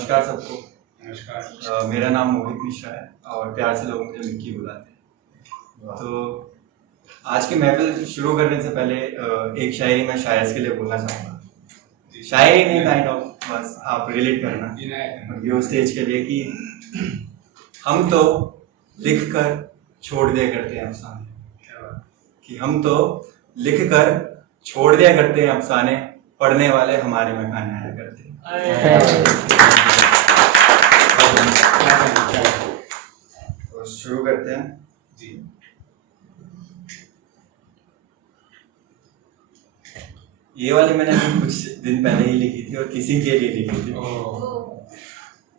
नमस्कार सबको। नमस्कार। मेरा नाम मोहित मिश्रा है और प्यार से लोग मुझे मिक्की बुलाते हैं। तो आज की महफिल शुरू करने से पहले एक शायरी मैं शायर्स के लिए बोलना चाहूँगा। शायरी नहीं, काइंड ऑफ, बस आप रिलेट करना ये स्टेज के लिए कि हम तो लिख कर छोड़ दिया करते हैं अफसाने, कि हम तो लिख कर छोड़ दिया करते हैं अफसाने, पढ़ने वाले हमारे में खाने आया करते हैं। तो शुरू करते हैं जी। ये वाली मैंने अभी कुछ दिन पहले ही लिखी थी और किसी के लिए लिखी थी।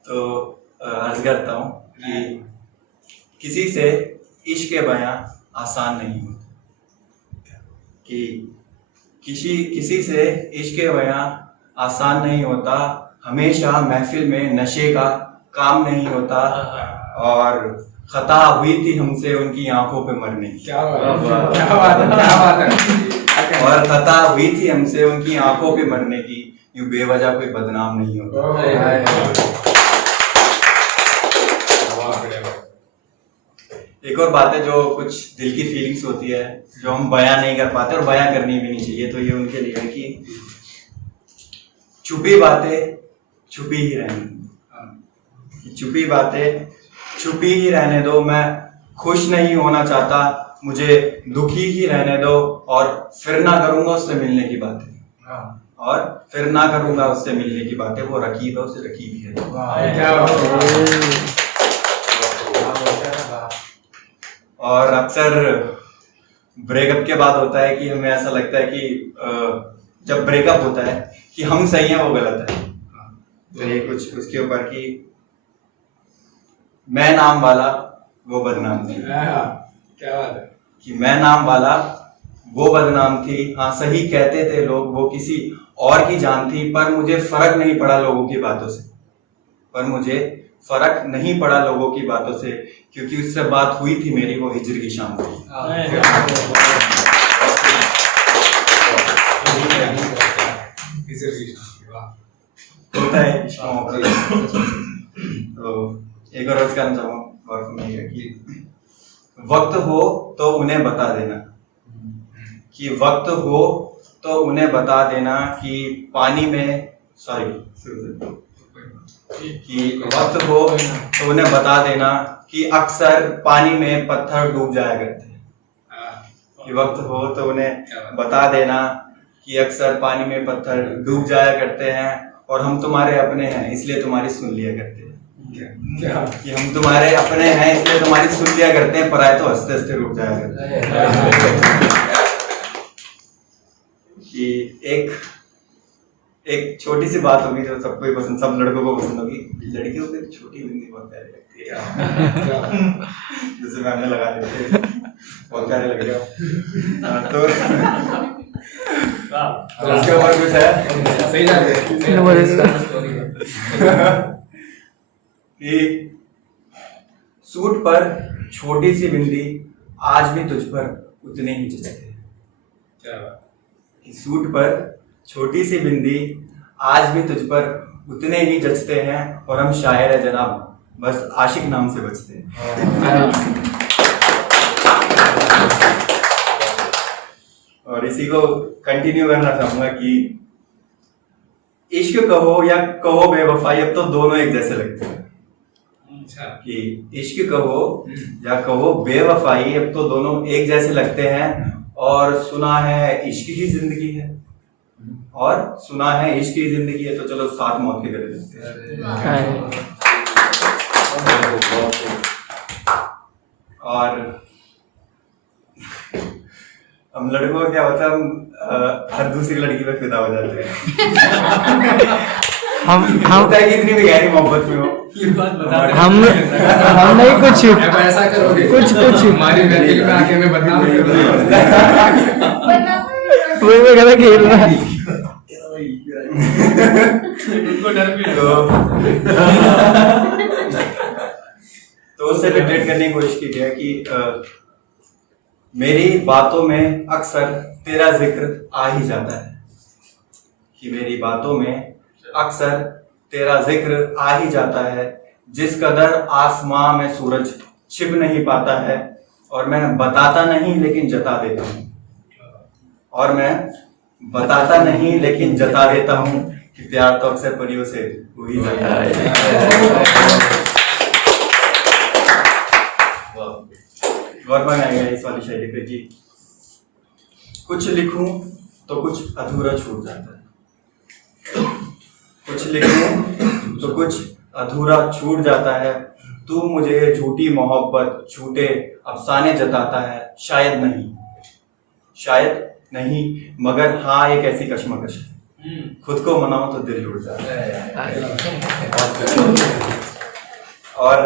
तो अर्ज करता हूँ कि किसी से इश्क बयां आसान नहीं होता, कि किसी से इश्क बयां आसान नहीं होता, हमेशा महफिल में नशे का काम नहीं होता, और खता हुई थी हमसे उनकी आंखों पे मरने की। क्या बात है। और खता हुई थी हमसे उनकी आंखों पे मरने की, यूं बेवजह कोई बदनाम नहीं होता। एक और बात है जो कुछ दिल की फीलिंग्स होती है जो हम बयां नहीं कर पाते और बयां करनी भी नहीं चाहिए, तो ये उनके लिए है कि छुपी बातें छुपी ही रहने दो, छुपी बातें छुपी ही रहने दो, मैं खुश नहीं होना चाहता, मुझे दुखी ही रहने दो, और फिर ना करूंगा उससे मिलने की बातें, और फिर ना करूंगा उससे मिलने की बातें, वो रकीब है उसे रकीब ही है। और अक्सर ब्रेकअप के बाद होता है कि हमें ऐसा लगता है कि जब ब्रेकअप होता है कि हम सही हैं वो गलत है। तो ये कुछ उसके ऊपर कि मैं नाम वाला वो बदनाम थी। क्या बात है। कि मैं नाम वाला वो बदनाम थी, हाँ सही कहते थे लोग, वो किसी और की जान थी, पर मुझे फर्क नहीं पड़ा लोगों की बातों से, पर मुझे फर्क नहीं पड़ा लोगों की बातों से, क्योंकि उससे बात हुई थी मेरी वो हिजर की शाम थी। होता है तो एक और अर्ज करना चाहूँगा कि वक्त हो तो उन्हें बता देना, कि वक्त हो तो उन्हें बता देना कि पानी में कि वक्त हो तो उन्हें बता देना कि अक्सर पानी में पत्थर डूब जाया करते हैं, कि वक्त हो तो उन्हें बता देना कि अक्सर पानी में पत्थर डूब जाया करते हैं, और हम तुम्हारे अपने हैं इसलिए तुम्हारी सुन लिया करते हैं। कि हम तुम्हारे अपने हैं इसलिए तुम्हारी सुन लिया करते हैं, पर आए तो हंसते हंसते रुक जाया करते हैं। कि एक छोटी सी बात होगी जो सबको ही पसंद, सब लड़कों को पसंद होगी, लड़कियों को एक छोटी बिंदी बहुत प्यारी लगती है, जैसे मैंने लगा देते बहुत प्यारे लग रहे हो। तो उसके ऊपर कुछ है सही कि सूट पर छोटी सी बिंदी आज भी तुझ पर उतने ही जचते हैं। कि सूट पर छोटी सी बिंदी आज भी तुझ पर उतने ही जचते हैं, और हम शायर है जनाब, बस आशिक नाम से बचते हैं। और इसी को कंटिन्यू करना चाहूंगा कि इश्क कहो या कहो बेवफाई, अब तो दोनों एक जैसे लगते हैं। कि इश्क कहो या कहो बेवफाई, अब तो दोनों एक जैसे लगते हैं, और सुना है इश्क ही जिंदगी है, और सुना है इश्क ही जिंदगी है, तो चलो साथ मौत के गले लगते हैं। और हम लड़कों को क्या होता है, हम हर दूसरी लड़की पे फिदा हो जाते हैं। हम होता है कि इतनी भी गहरी मोहब्बत में हो, हम नहीं कुछ ऐसा करोगे कुछ हमारी महफिल में आके हमें बदनाम नहीं वही मैं गलत खेल रहा है। उनको डर भी तो उससे रिलेट करने की कोशिश की है कि मेरी बातों में अक्सर तेरा जिक्र आ ही जाता है, कि मेरी बातों में अक्सर तेरा जिक्र आ ही जाता है, जिस कदर आसमां में सूरज छिप नहीं पाता है, और मैं बताता नहीं लेकिन जता देता हूँ, और मैं बताता नहीं लेकिन जता देता हूँ कि प्यार तो अक्सर परियों से हो ही जाता है। गौर में आएगा इस वाली शायरी पे जी, कुछ लिखूं तो कुछ अधूरा छूट जाता है, कुछ लिखूं तो कुछ अधूरा छूट जाता है, तू मुझे ये झूठी मोहब्बत झूठे अफसाने जताता है, शायद नहीं मगर हाँ एक ऐसी कशमकश है, खुद को मनाओ तो दिल टूट जाता है। और